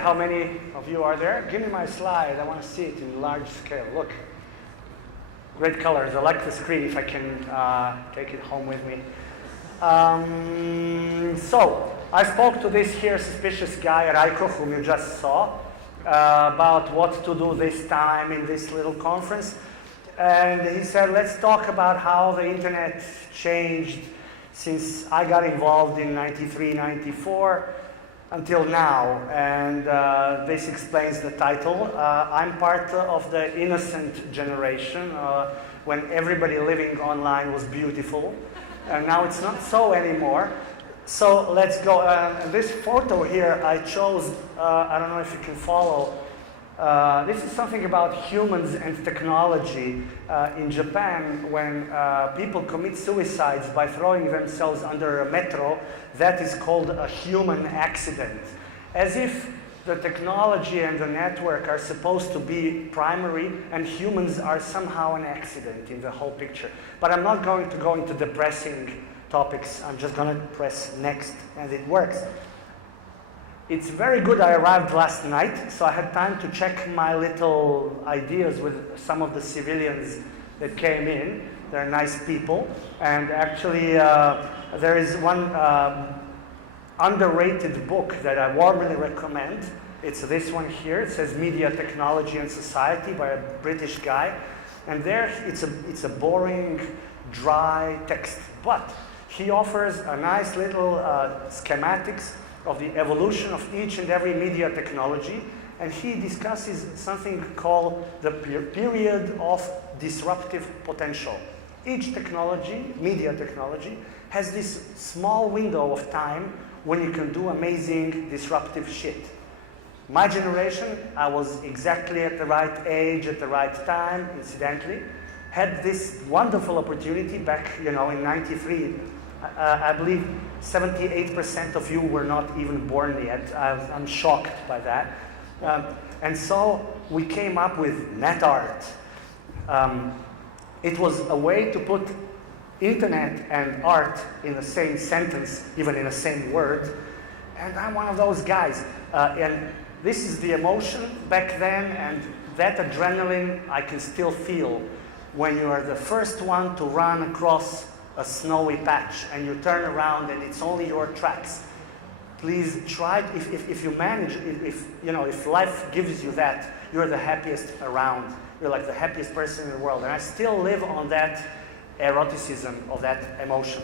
at how many of you are there. Give me my slide. I want to see it in large scale. Look. Great colors. I like the screen if I can take it home with me. So, I spoke to this here suspicious guy, Rajko, whom you just saw, about what to do this time in this little conference. And he said, let's talk about how the internet changed since I got involved in 93, 94 until now. And this explains the title. I'm part of the innocent generation when everybody living online was beautiful. And now it's not so anymore. So let's go. This photo here I chose, I don't know if you can follow. This is something about humans and technology. In Japan, when people commit suicides by throwing themselves under a metro, that is called a human accident. As if the technology and the network are supposed to be primary and humans are somehow an accident in the whole picture. But I'm not going to go into depressing topics. I'm just going to press next and it works. It's very good I arrived last night, so I had time to check my little ideas with some of the civilians that came in. They're nice people. And actually, there is one underrated book that I warmly recommend. It's this one here. It says Media, Technology and Society by a British guy. And there, it's a boring, dry text. But he offers a nice little schematics of the evolution of each and every media technology, and he discusses something called the period of disruptive potential. Each technology, media technology, has this small window of time when you can do amazing disruptive shit. My generation, I was exactly at the right age, at the right time, incidentally, had this wonderful opportunity back, in 93. I believe 78% of you were not even born yet. I'm shocked by that. And so we came up with net.art. It was a way to put internet and art in the same sentence, even in the same word. And I'm one of those guys. And this is the emotion back then, and that adrenaline I can still feel when you are the first one to run across a snowy patch and you turn around and it's only your tracks. Please try, if you manage, if life gives you that, you're the happiest around. You're like the happiest person in the world. And I still live on that eroticism of that emotion.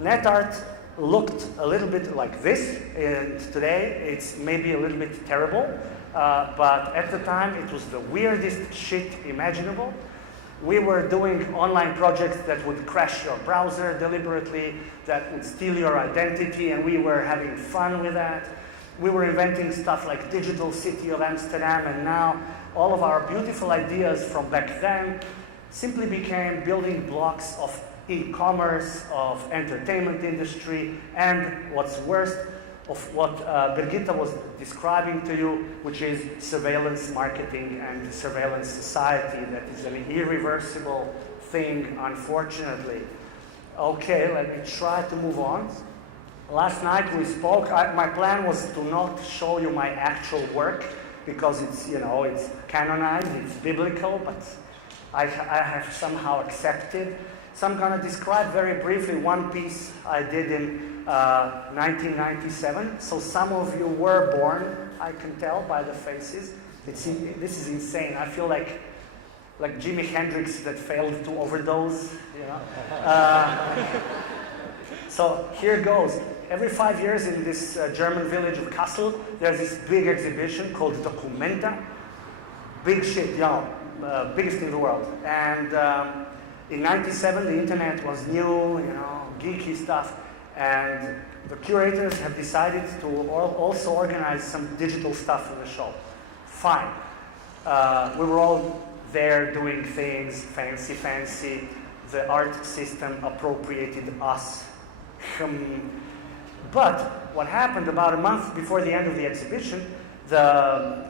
Net.art looked a little bit like this, and today it's maybe a little bit terrible, but at the time it was the weirdest shit imaginable. We were doing online projects that would crash your browser deliberately, that would steal your identity, and we were having fun with that. We were inventing stuff like Digital City of Amsterdam, and now all of our beautiful ideas from back then simply became building blocks of e-commerce, of entertainment industry, and what's worst, of what Birgitta was describing to you, which is surveillance marketing and surveillance society. That is an irreversible thing, unfortunately. Okay, let me try to move on. Last night we spoke. My plan was to not show you my actual work because it's, it's canonized, it's biblical, but I have somehow accepted. So I'm going to describe very briefly one piece I did in 1997. So some of you were born, I can tell by the faces. This is insane. I feel like Jimi Hendrix that failed to overdose. So here goes. Every 5 years in this German village of Kassel, there's this big exhibition called DOKU.TECH. Big shit, biggest in the world. And in 97, the internet was new, geeky stuff. And the curators have decided to also organize some digital stuff in the show. Fine. We were all there doing things, fancy. The art system appropriated us. But what happened about a month before the end of the exhibition, the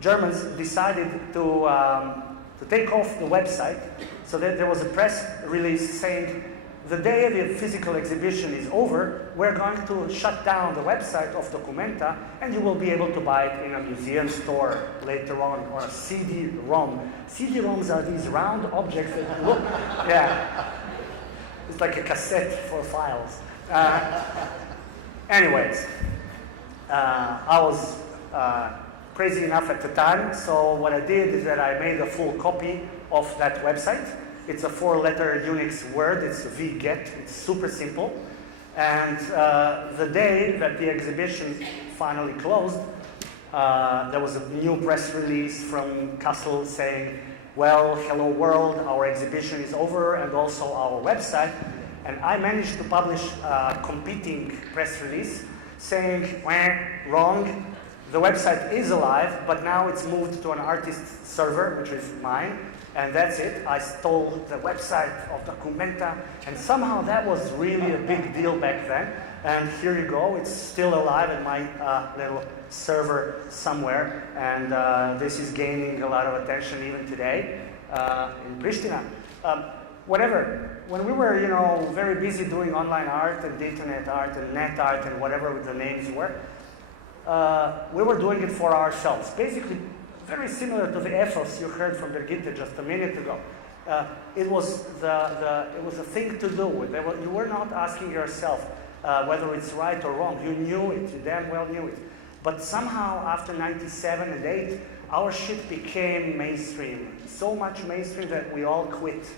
Germans decided to take off the website. So that there was a press release saying, the day the physical exhibition is over, we're going to shut down the website of Documenta, and you will be able to buy it in a museum store later on, or a CD-ROM. CD-ROMs are these round objects that look, yeah, it's like a cassette for files. Anyways, I was crazy enough at the time, so what I did is that I made a full copy of that website. It's a 4-letter Unix word, it's vget, it's super simple. And the day that the exhibition finally closed, there was a new press release from Kassel saying, well, hello world, our exhibition is over, and also our website. And I managed to publish a competing press release saying, wrong, the website is alive, but now it's moved to an artist server, which is mine, and that's it. I stole the website of Documenta, and somehow that was really a big deal back then. And here you go, it's still alive in my little server somewhere, and this is gaining a lot of attention even today in Pristina. Whatever, when we were, very busy doing online art and internet art and net art and whatever the names were, we were doing it for ourselves. Basically, very similar to the ethos you heard from Birgitte just a minute ago. It was a thing to do. You were not asking yourself whether it's right or wrong. You knew it. You damn well knew it. But somehow, after 97 and 8, our shit became mainstream. So much mainstream that we all quit.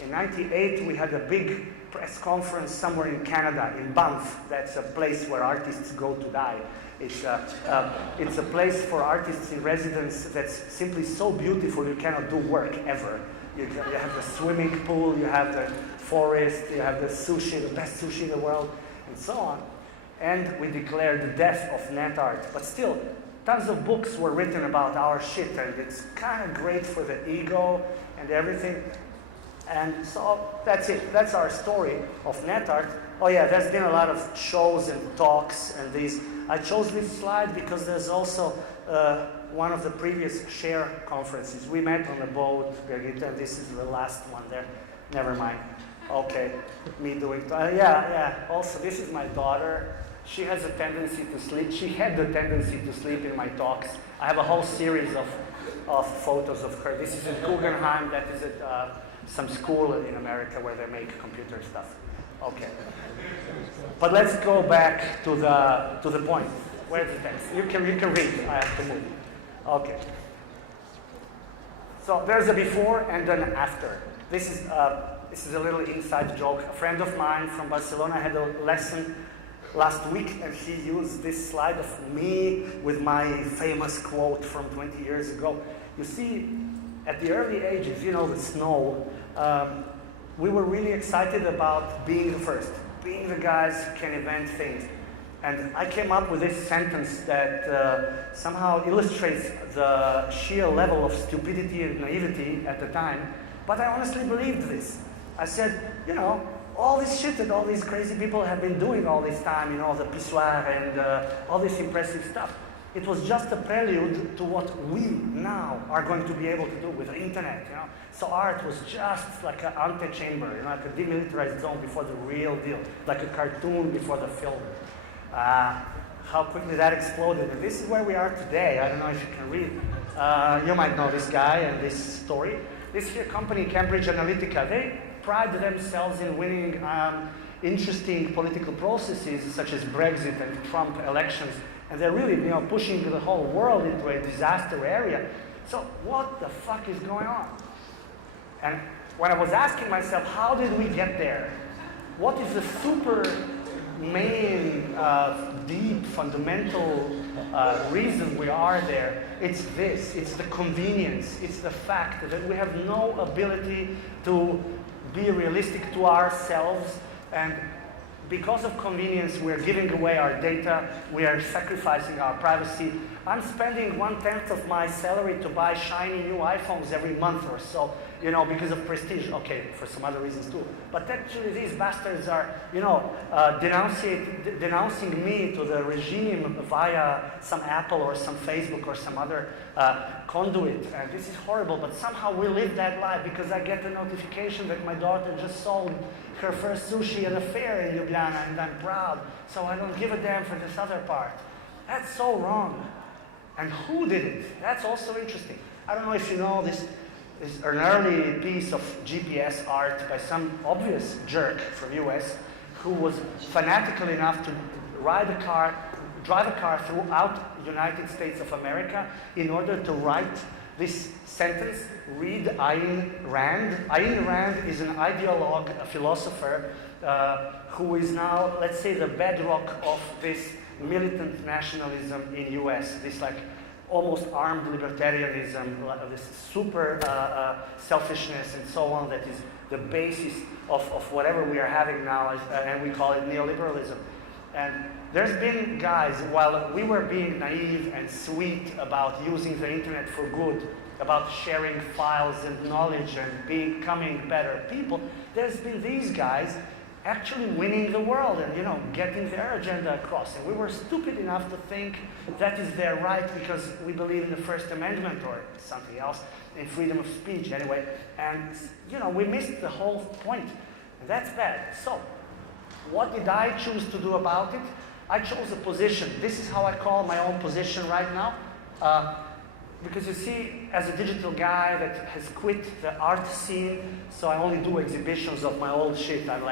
In 98, we had a big press conference somewhere in Canada, in Banff. That's a place where artists go to die. It's a place for artists in residence that's simply so beautiful you cannot do work ever. You have the swimming pool, you have the forest, you have the sushi, the best sushi in the world, and so on. And we declared the death of net art. But still, tons of books were written about our shit, and it's kind of great for the ego and everything. And so that's it. That's our story of net art. Oh yeah, there's been a lot of shows and talks and these. I chose this slide because there's also one of the previous share conferences. We met on a boat, Birgitte, and this is the last one there. Never mind. Okay, me doing, yeah. Also, this is my daughter. She has a tendency to sleep. She had the tendency to sleep in my talks. I have a whole series of photos of her. This is at Guggenheim. That is at some school in America where they make computer stuff. Okay. But let's go back to the point. Where's the text? You can read. I have to move. Okay. So there's a before and an after. This is a little inside joke. A friend of mine from Barcelona had a lesson last week, and he used this slide of me with my famous quote from 20 years ago. You see, at the early ages, the snow, we were really excited about being the first, being the guys who can invent things. And I came up with this sentence that somehow illustrates the sheer level of stupidity and naivety at the time, but I honestly believed this. I said, all this shit that all these crazy people have been doing all this time, the pissoir and all this impressive stuff, it was just a prelude to what we now are going to be able to do with the internet, So art was just like an antechamber, like a demilitarized zone before the real deal, like a cartoon before the film. How quickly that exploded. And this is where we are today. I don't know if you can read. You might know this guy and this story. This here company, Cambridge Analytica, they pride themselves in winning interesting political processes such as Brexit and Trump elections. And they're really, pushing the whole world into a disaster area. So what the fuck is going on? And when I was asking myself, how did we get there? What is the super main, deep, fundamental reason we are there? It's this. It's the convenience. It's the fact that we have no ability to be realistic to ourselves, and because of convenience, we're giving away our data, we are sacrificing our privacy, I'm spending 1/10 of my salary to buy shiny new iPhones every month or so, you know, because of prestige. Okay, for some other reasons too. But actually these bastards are, you know, denouncing me to the regime via some Apple or some Facebook or some other conduit. And this is horrible, but somehow we live that life because I get the notification that my daughter just sold her first sushi at a fair in Ljubljana, and I'm proud. So I don't give a damn for this other part. That's so wrong. And who did it? That's also interesting. I don't know if you know, this is an early piece of GPS art by some obvious jerk from US who was fanatical enough to drive a car throughout the United States of America in order to write this sentence, read Ayn Rand. Ayn Rand is an ideologue, a philosopher, who is now, let's say, the bedrock of this militant nationalism in US, this like almost armed libertarianism, this super selfishness and so on, that is the basis of whatever we are having now, and we call it neoliberalism. And there's been guys, while we were being naive and sweet about using the internet for good, about sharing files and knowledge and becoming better people, there's been these guys actually winning the world and, you know, getting their agenda across. And we were stupid enough to think that is their right because we believe in the First Amendment or something else, in freedom of speech anyway. And, you know, we missed the whole point. And that's bad. So, what did I choose to do about it? I chose a position. This is how I call my own position right now. Because you see, as a digital guy that has quit the art scene, so I only do exhibitions of my old shit. I'm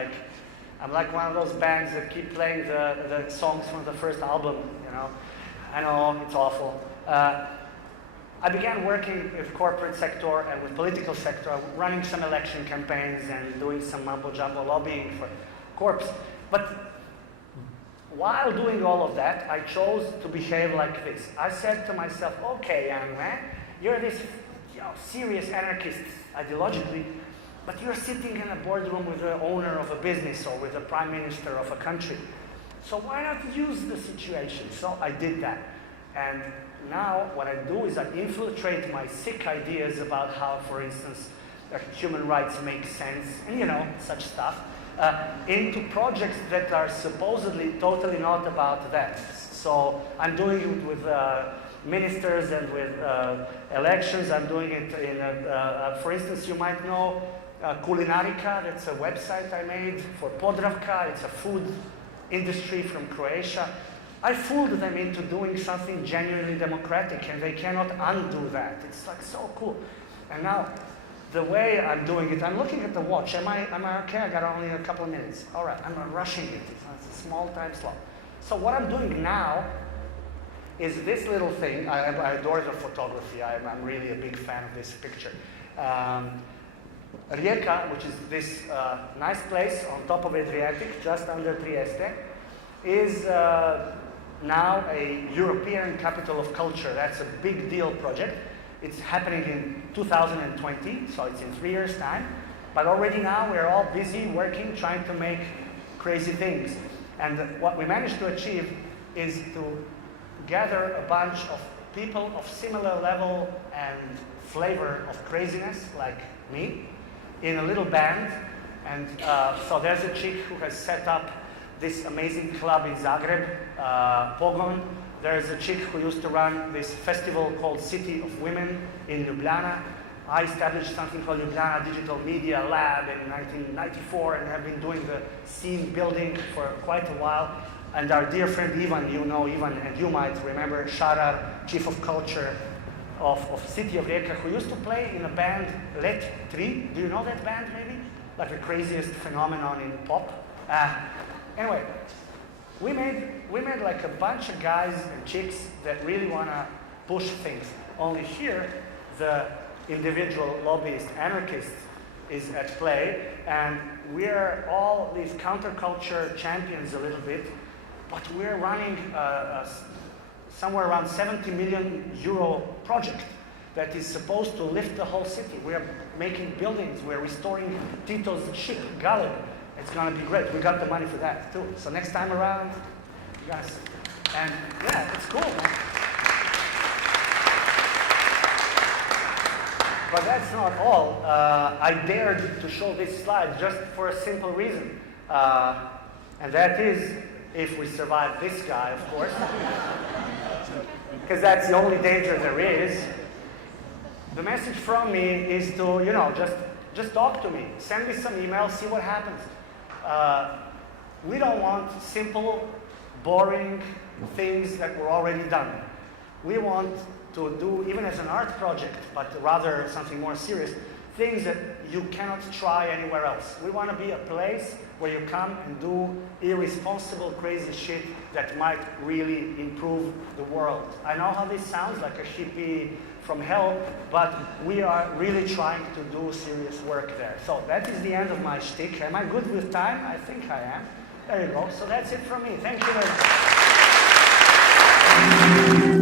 like one of those bands that keep playing the songs from the first album, you know. I know, it's awful. I began working with corporate sector and with political sector, running some election campaigns and doing some mumbo-jumbo lobbying for corps. But while doing all of that, I chose to behave like this. I said to myself, okay, young man, you're this, you know, serious anarchist ideologically, but you're sitting in a boardroom with the owner of a business or with the prime minister of a country. So why not use the situation? So I did that. And now what I do is I infiltrate my sick ideas about how, for instance, human rights make sense, and, you know, such stuff, into projects that are supposedly totally not about that. So I'm doing it with ministers and with elections. I'm doing it in, for instance, you might know Kulinarika. That's a website I made for Podravka. It's a food industry from Croatia. I fooled them into doing something genuinely democratic, and they cannot undo that. It's like so cool. And now, the way I'm doing it, I'm looking at the watch. Am I okay? I got only a couple of minutes. All right, I'm not rushing it. It's a small time slot. So what I'm doing now is this little thing. I adore the photography. I'm really a big fan of this picture. Rijeka, which is this nice place on top of Adriatic, just under Trieste, is now a European capital of culture. That's a big deal project. It's happening in 2020, so it's in 3 years' time. But already now we're all busy working, trying to make crazy things. And what we managed to achieve is to gather a bunch of people of similar level and flavor of craziness, like me, in a little band. And so there's a chick who has set up this amazing club in Zagreb, Pogon. There's a chick who used to run this festival called City of Women in Ljubljana. I established something called Ljubljana Digital Media Lab in 1994 and have been doing the scene building for quite a while. And our dear friend Ivan, you know Ivan, and you might remember Sharar, Chief of Culture of City of Rijeka, who used to play in a band, Let 3. Do you know that band maybe? Like the craziest phenomenon in pop. Anyway, we made like a bunch of guys and chicks that really want to push things. Only here, the individual lobbyist anarchist is at play, and we're all these counterculture champions a little bit, but we're running somewhere around 70 million euro project that is supposed to lift the whole city. We're making buildings, we're restoring Tito's ship, Galeb. It's going to be great. We got the money for that too. So next time around, you guys, and yeah, it's cool, man. But that's not all. I dared to show this slide just for a simple reason. And that is, if we survive this guy, of course. Because that's the only danger there is. The message from me is to, just talk to me. Send me some emails, see what happens. We don't want simple, boring things that were already done. We want to do, even as an art project, but rather something more serious, things that you cannot try anywhere else. We want to be a place where you come and do irresponsible, crazy shit that might really improve the world. I know how this sounds like a hippie from hell, but we are really trying to do serious work there. So that is the end of my shtick. Am I good with time? I think I am. There you go. So that's it from me. Thank you very much.